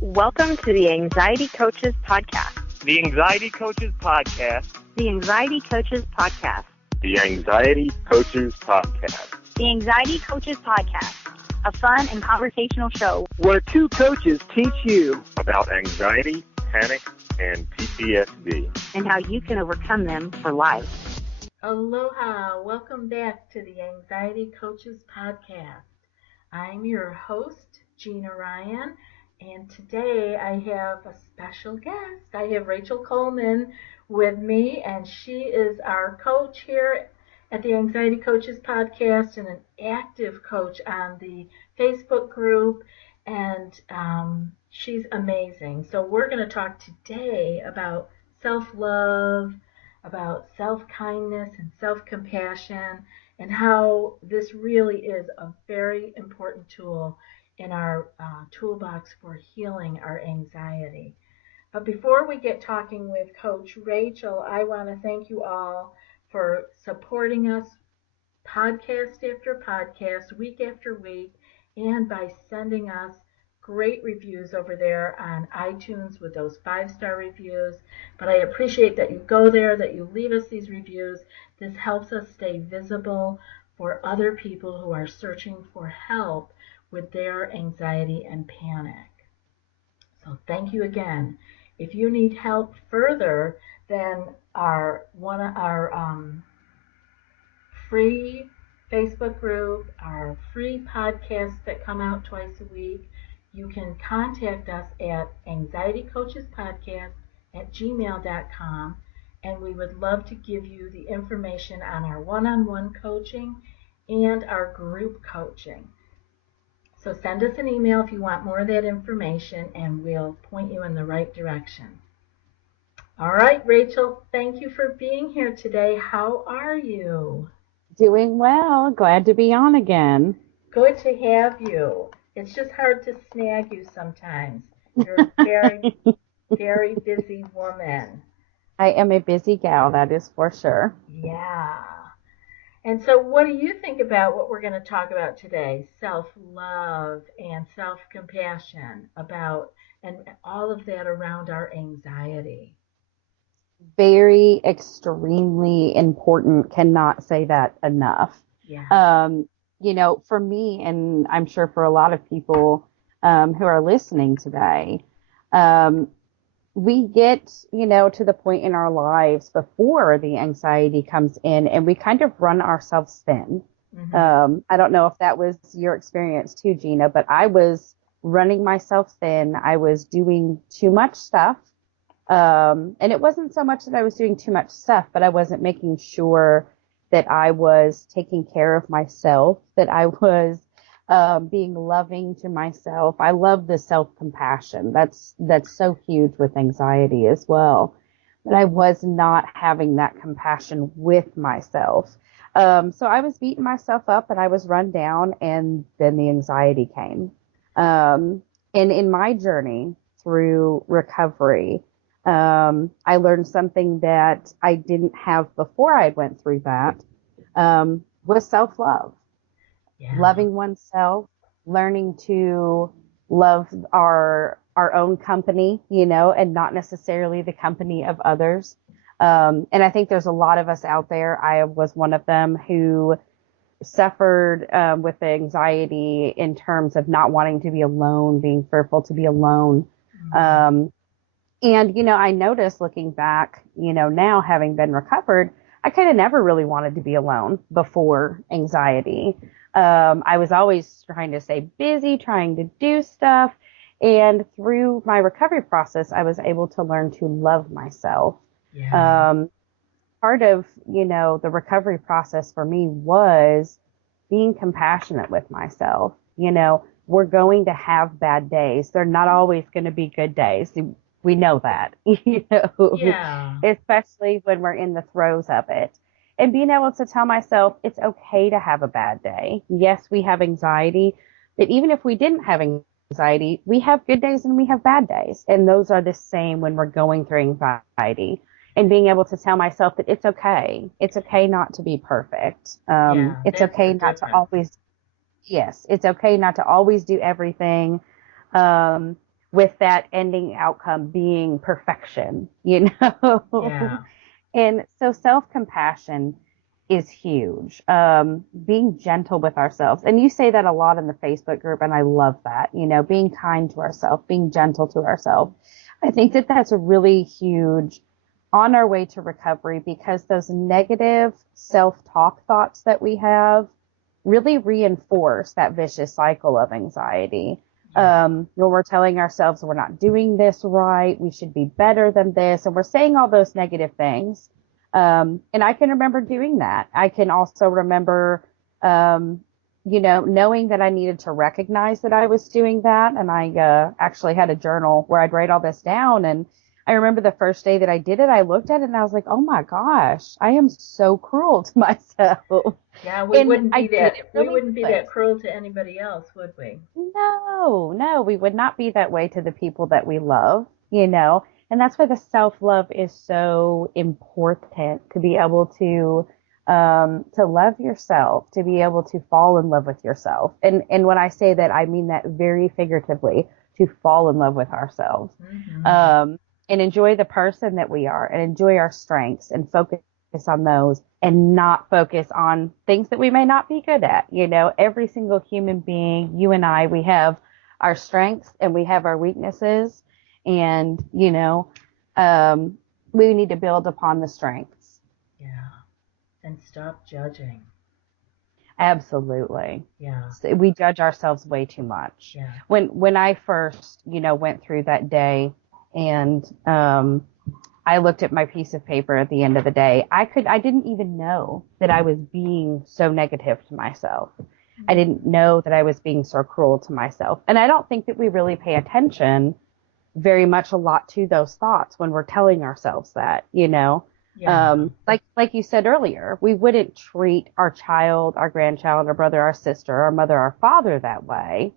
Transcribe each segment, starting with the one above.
Welcome to the Anxiety Coaches Podcast. The Anxiety Coaches Podcast. The Anxiety Coaches Podcast. The Anxiety Coaches Podcast. The Anxiety Coaches Podcast, a fun and conversational show where two coaches teach you about anxiety, panic, and PTSD, and how you can overcome them for life. Aloha, welcome back to the Anxiety Coaches Podcast. I'm your host, Gina Ryan, and today I have a special guest. I have Rachel Coleman with me, and she is our coach here at the Anxiety Coaches Podcast and an active coach on the Facebook group, and she's amazing. So we're going to talk today about self-love, about self-kindness and self-compassion, and how this really is a very important tool in our toolbox for healing our anxiety. But before we get talking with Coach Rachel, I want to thank you all for supporting us podcast after podcast, week after week, and by sending us great reviews over there on iTunes with those 5-star reviews. But I appreciate that you go there, that you leave us these reviews. This helps us stay visible for other people who are searching for help with their anxiety and panic. So thank you again. If you need help further, then our free Facebook group, our free podcasts that come out twice a week, you can contact us at anxietycoachespodcast@gmail.com, and we would love to give you the information on our one-on-one coaching and our group coaching. So send us an email if you want more of that information, and we'll point you in the right direction. All right, Rachel, thank you for being here today. How are you? Doing well. Glad to be on again. Good to have you. It's just hard to snag you sometimes. You're a very, very busy woman. I am a busy gal, that is for sure. Yeah. And so what do you think about what we're going to talk about today? Self-love and self-compassion, and all of that around our anxiety. Very extremely important. Cannot say that enough. Yeah. For me, and I'm sure for a lot of people who are listening today, we get, to the point in our lives before the anxiety comes in, and we kind of run ourselves thin. Mm-hmm. I don't know if that was your experience too, Gina, but I was running myself thin. I was doing too much stuff. And it wasn't so much that I was doing too much stuff, but I wasn't making sure that I was taking care of myself, that I was being loving to myself. I love the self-compassion. That's so huge with anxiety as well. But I was not having that compassion with myself. So I was beating myself up and I was run down, and then the anxiety came. And in my journey through recovery, I learned something that I didn't have before I went through that, was self-love. Yeah. Loving oneself, learning to love our own company, and not necessarily the company of others. And I think there's a lot of us out there. I was one of them who suffered with anxiety in terms of not wanting to be alone, being fearful to be alone. Mm-hmm. And, I noticed looking back, now having been recovered, I kind of never really wanted to be alone before anxiety. I was always trying to stay busy, trying to do stuff. And through my recovery process, I was able to learn to love myself. Yeah. Part of, the recovery process for me was being compassionate with myself. We're going to have bad days. They're not always going to be good days. We know that, Yeah. Especially when we're in the throes of it. And being able to tell myself it's okay to have a bad day. Yes, we have anxiety, but even if we didn't have anxiety, we have good days and we have bad days. And those are the same when we're going through anxiety. And being able to tell myself that it's okay. It's okay not to be perfect. It's okay not to always do everything. with that ending outcome being perfection, you know? Yeah. And so self-compassion is huge. Being gentle with ourselves. And you say that a lot in the Facebook group, and I love that, you know, being kind to ourselves, being gentle to ourselves. I think that that's a really huge on our way to recovery, because those negative self-talk thoughts that we have really reinforce that vicious cycle of anxiety. When we're telling ourselves we're not doing this right, we should be better than this, and we're saying all those negative things. And I can remember doing that. I can also remember, you know, knowing that I needed to recognize that I was doing that. And I actually had a journal where I'd write all this down. And I remember the first day that I did it, I looked at it and I was like, oh my gosh, I am so cruel to myself. Yeah, we And wouldn't I be did that it we really wouldn't be good. that cruel to anybody else, would we? No, we would not be that way to the people that we love, you know, and that's why the self-love is so important, to be able to love yourself, to be able to fall in love with yourself. And when I say that, I mean that very figuratively, to fall in love with ourselves, and enjoy the person that we are, and enjoy our strengths, and focus on those, and not focus on things that we may not be good at. You know, every single human being, you and I, we have our strengths and we have our weaknesses, and, you know, we need to build upon the strengths. Yeah. And stop judging. Absolutely. Yeah. So we judge ourselves way too much. Yeah. When I first, you know, went through that day, and I looked at my piece of paper at the end of the day, I didn't even know that I was being so negative to myself. I didn't know that I was being so cruel to myself. And I don't think that we really pay attention very much a lot to those thoughts when we're telling ourselves that, you know. Yeah. Like you said earlier, we wouldn't treat our child, our grandchild, our brother, our sister, our mother, our father that way.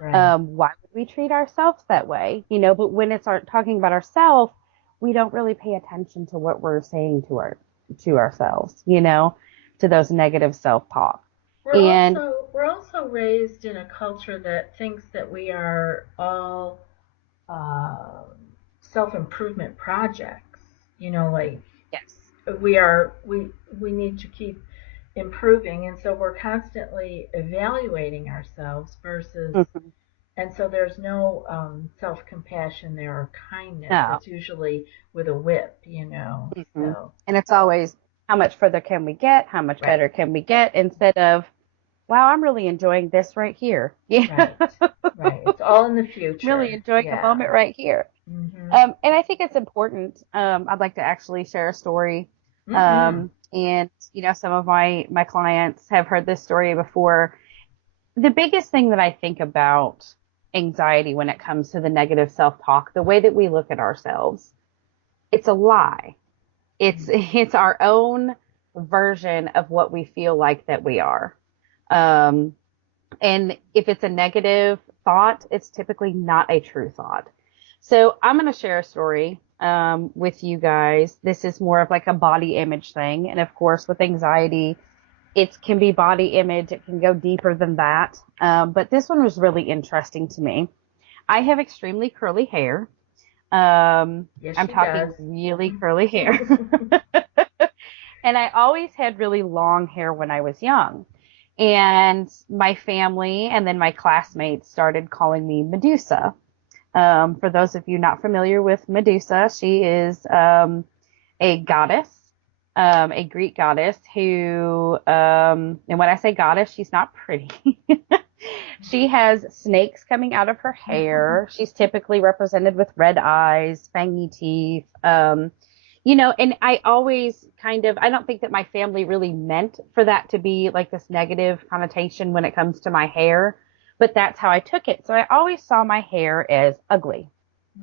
Right. Why would we treat ourselves that way? You know, but when it's talking about ourselves, we don't really pay attention to what we're saying to ourselves, you know, to those negative self-talk. We're also raised in a culture that thinks that we are all self-improvement projects. You know, like Yes. we need to keep improving, and so we're constantly evaluating ourselves versus, and so there's no self-compassion there, or kindness. No. It's usually with a whip, you know. So And it's always, how much further can we get? How much Right. better can we get? Instead of, wow, I'm really enjoying this right here. Yeah. right. It's all in the future. Really enjoying the moment right here. And I think it's important. I'd like to actually share a story. And, you know, some of my clients have heard this story before. The biggest thing that I think about anxiety when it comes to the negative self-talk, the way that we look at ourselves, it's a lie. It's our own version of what we feel like that we are. And if it's a negative thought, it's typically not a true thought. So I'm going to share a story with you guys. This is more of like a body image thing. And of course, with anxiety, it can be body image. It can go deeper than that. But this one was really interesting to me. I have extremely curly hair. Yes, I'm talking does. really curly hair. And I always had really long hair when I was young. And my family and then my classmates started calling me Medusa. For those of you not familiar with Medusa, she is a goddess, a Greek goddess who, and when I say goddess, she's not pretty. She has snakes coming out of her hair. She's typically represented with red eyes, fangy teeth. You know, and I always I don't think that my family really meant for that to be like this negative connotation when it comes to my hair, but that's how I took it. So I always saw my hair as ugly.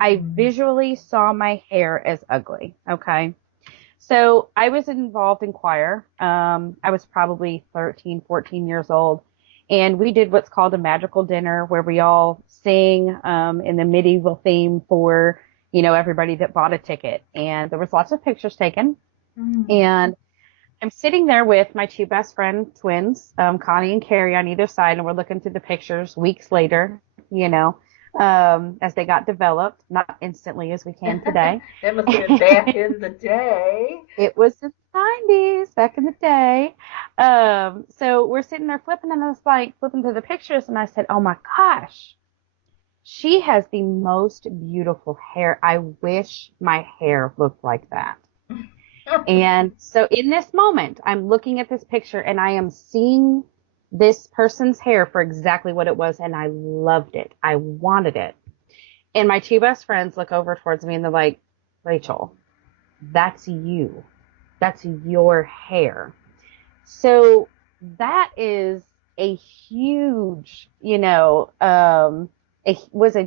I visually saw my hair as ugly. Okay. So I was involved in choir. I was probably 13, 14 years old. And we did what's called a magical dinner, where we all sing in the medieval theme for, you know, everybody that bought a ticket. And there was lots of pictures taken. And I'm sitting there with my two best friend twins, Connie and Carrie, on either side, and we're looking through the pictures weeks later, you know, as they got developed, not instantly as we can today. That must have been back in the day. It was the 90s, back in the day. So we're sitting there flipping, and I was like flipping through the pictures, and I said, oh my gosh, she has the most beautiful hair. I wish my hair looked like that. And so in this moment, I'm looking at this picture, and I am seeing this person's hair for exactly what it was, and I loved it. I wanted it. And my two best friends look over towards me, and they're like, Rachel, that's you. That's your hair. So that is a huge,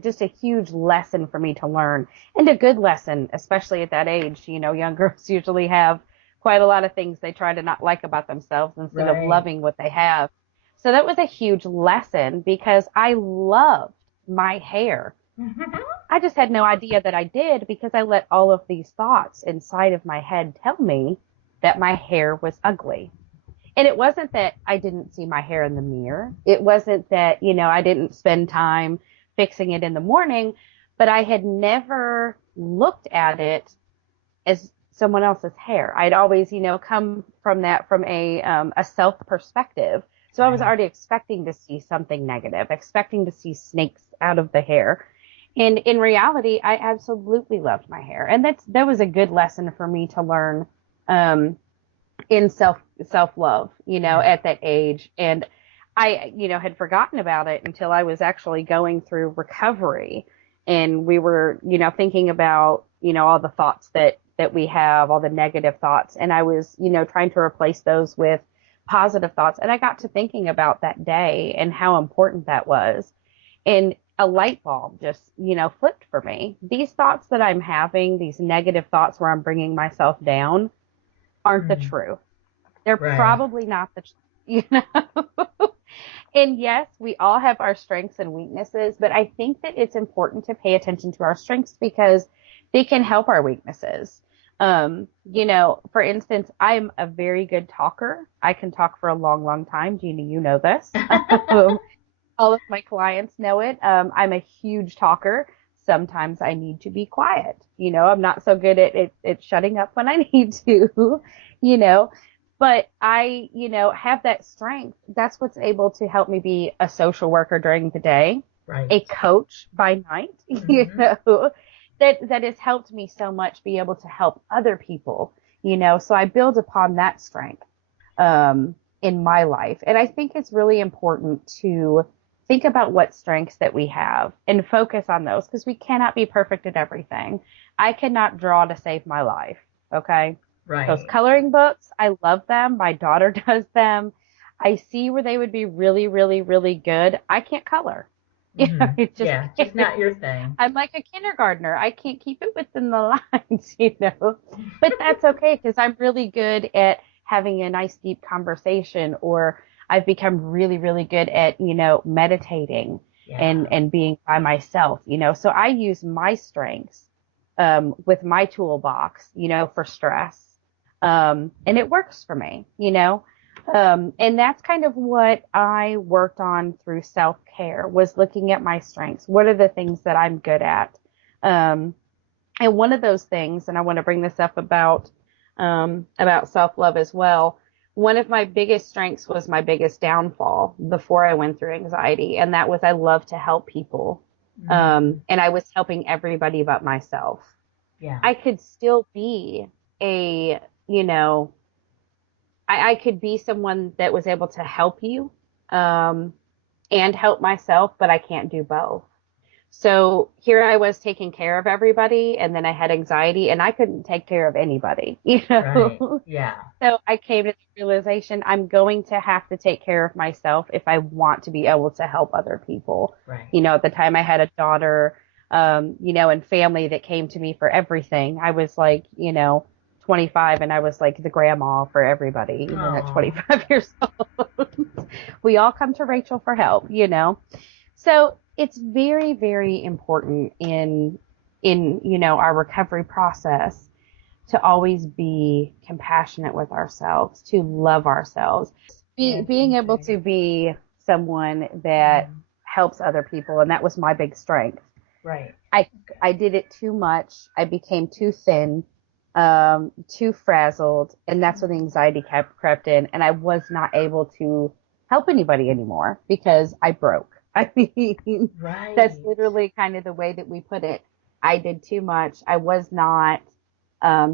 just a huge lesson for me to learn, and a good lesson, especially at that age. Young girls usually have quite a lot of things they try to not like about themselves instead of loving what they have. So that was a huge lesson because I loved my hair. I just had no idea that I did because I let all of these thoughts inside of my head tell me that my hair was ugly. And it wasn't that I didn't see my hair in the mirror. It wasn't that, I didn't spend time fixing it in the morning, but I had never looked at it as someone else's hair. I'd always, come from a self perspective. So I was already expecting to see something negative, expecting to see snakes out of the hair. And in reality, I absolutely loved my hair. And that was a good lesson for me to learn, in self-love, at that age. And I, had forgotten about it until I was actually going through recovery. And we were, thinking about, all the thoughts that we have, all the negative thoughts. And I was, trying to replace those with positive thoughts. And I got to thinking about that day and how important that was. And a light bulb just, flipped for me. These thoughts that I'm having, these negative thoughts where I'm bringing myself down, aren't the truth. They're probably not the truth, And yes, we all have our strengths and weaknesses, but I think that it's important to pay attention to our strengths because they can help our weaknesses. For instance, I'm a very good talker. I can talk for a long, long time. Gina, you know this. All of my clients know it. I'm a huge talker. Sometimes I need to be quiet. I'm not so good at shutting up when I need to, but I, have that strength. That's what's able to help me be a social worker during the day, a coach by night, that has helped me so much be able to help other people, so I build upon that strength, in my life. And I think it's really important to think about what strengths that we have and focus on those because we cannot be perfect at everything. I cannot draw to save my life. Okay. Right. Those coloring books, I love them. My daughter does them. I see where they would be really, really, really good. I can't color. It's just not your thing. I'm like a kindergartner. I can't keep it within the lines, but that's okay because I'm really good at having a nice deep conversation, or I've become really, really good at, meditating and being by myself, so I use my strengths, with my toolbox, for stress. And it works for me, and that's kind of what I worked on through self-care, was looking at my strengths. What are the things that I'm good at? And one of those things, and I want to bring this up about self-love as well. One of my biggest strengths was my biggest downfall before I went through anxiety. And that was, I love to help people. And I was helping everybody but myself. Yeah. I could still be I could be someone that was able to help you, and help myself, but I can't do both. So here I was taking care of everybody, and then I had anxiety, and I couldn't take care of anybody, Right. Yeah. So I came to the realization I'm going to have to take care of myself if I want to be able to help other people. Right. At the time I had a daughter, and family that came to me for everything. I was like, 25, and I was like the grandma for everybody, at 25 years old. We all come to Rachel for help, So it's very, very important in our recovery process to always be compassionate with ourselves, to love ourselves, being able to be someone that helps other people, and that was my big strength. Right. I did it too much. I became too thin, too frazzled, and that's when the anxiety crept in, and I was not able to help anybody anymore because I broke. I mean, Right. that's literally kind of the way that we put it. I did too much. I was not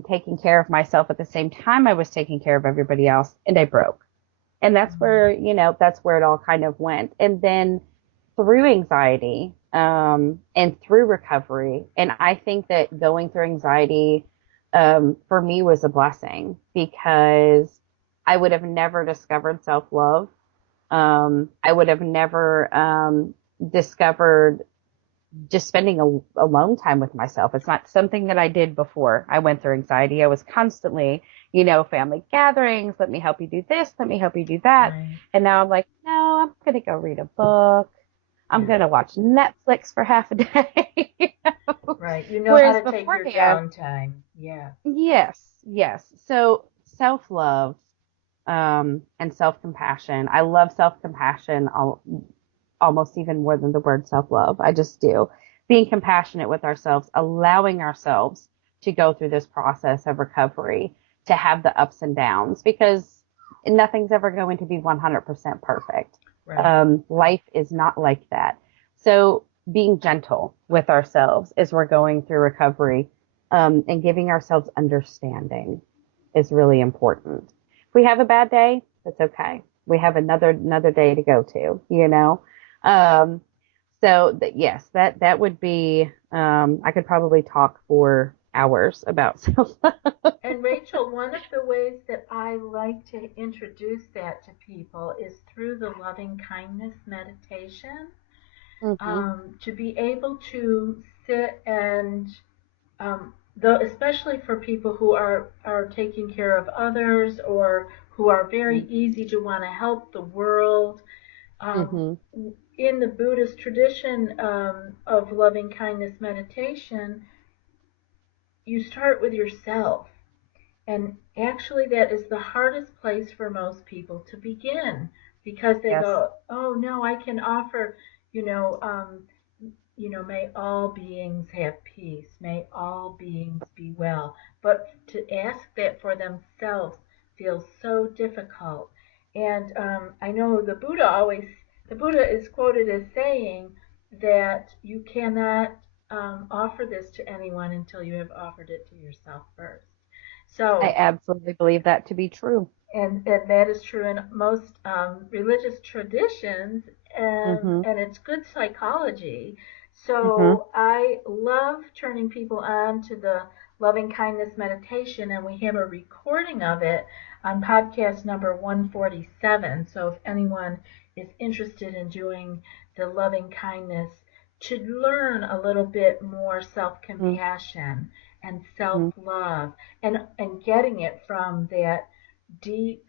taking care of myself at the same time I was taking care of everybody else, and I broke. And that's where, that's where it all kind of went. And then through anxiety, and through recovery, and I think that going through anxiety, for me was a blessing because I would have never discovered self-love. I would have never, discovered just spending alone time with myself. It's not something that I did before I went through anxiety. I was constantly, family gatherings. Let me help you do this. Let me help you do that. Right. And now I'm like, no, I'm going to go read a book. I'm going to watch Netflix for half a day. Right. You know Whereas how to take your beforehand, downtime. Yeah. yes. So self-love, and self-compassion. I love self-compassion almost even more than the word self-love. I just do. Being compassionate with ourselves, allowing ourselves to go through this process of recovery, to have the ups and downs, because nothing's ever going to be 100% perfect. Right. Life is not like that. So being gentle with ourselves as we're going through recovery, and giving ourselves understanding is really important. If we have a bad day, that's okay. We have another day to go to, yes, that would be, I could probably talk for hours about self-love. And Rachel, one of the ways that I like to introduce that to people is through the loving kindness meditation. To be able to sit and, especially for people who are taking care of others or who are very easy to want to help the world. In the Buddhist tradition, of loving kindness meditation, you start with yourself. And actually, that is the hardest place for most people to begin because they Yes. go, oh no, I can offer, may all beings have peace, may all beings be well. But to ask that for themselves feels so difficult. And I know the Buddha is quoted as saying that you cannot offer this to anyone until you have offered it to yourself first. I So, absolutely believe that to be true. and that is true in most religious traditions, Mm-hmm. and it's good psychology. Mm-hmm. So I love turning people on to the loving kindness meditation, and we have a recording of it on podcast number 147. So if anyone is interested in doing the loving kindness to learn a little bit more self-compassion and self-love, and getting it from that deep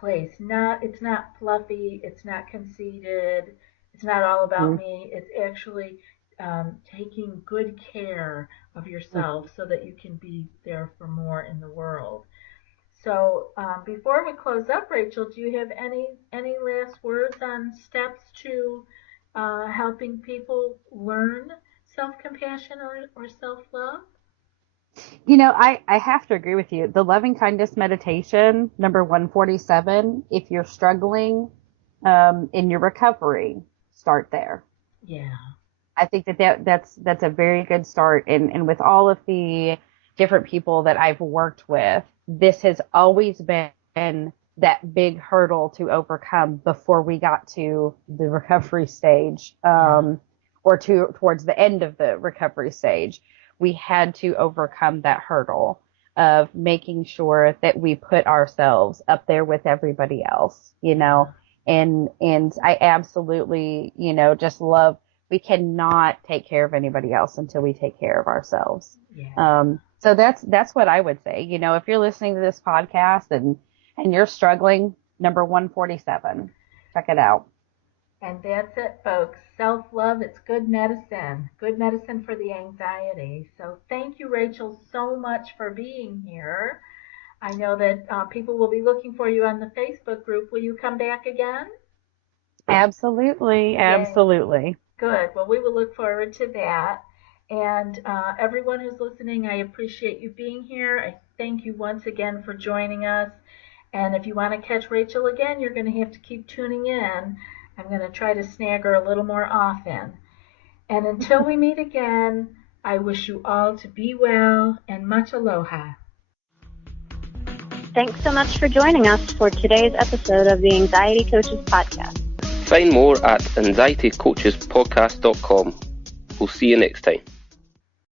place. It's not fluffy. It's not conceited. It's not all about me. It's actually taking good care of yourself so that you can be there for more in the world. So before we close up, Rachel, do you have any last words on steps to helping people learn self-compassion or self-love? I have to agree with you. The loving kindness meditation, number 147, if you're struggling, in your recovery, start there. Yeah. I think that's a very good start. And with all of the different people that I've worked with, this has always been that big hurdle to overcome before we got to the recovery stage, or towards the end of the recovery stage. We had to overcome that hurdle of making sure that we put ourselves up there with everybody else. And I absolutely, just love, we cannot take care of anybody else until we take care of ourselves. Yeah. So that's what I would say. If you're listening to this podcast and you're struggling, number 147, check it out. And that's it, folks. Self-love, it's good medicine. Good medicine for the anxiety. So thank you, Rachel, so much for being here. I know that people will be looking for you on the Facebook group. Will you come back again? Absolutely. Good. Well, we will look forward to that. And everyone who's listening, I appreciate you being here. I thank you once again for joining us. And if you want to catch Rachel again, you're going to have to keep tuning in. I'm going to try to snag her a little more often. And until we meet again, I wish you all to be well and much aloha. Thanks so much for joining us for today's episode of the Anxiety Coaches Podcast. Find more at anxietycoachespodcast.com. We'll see you next time.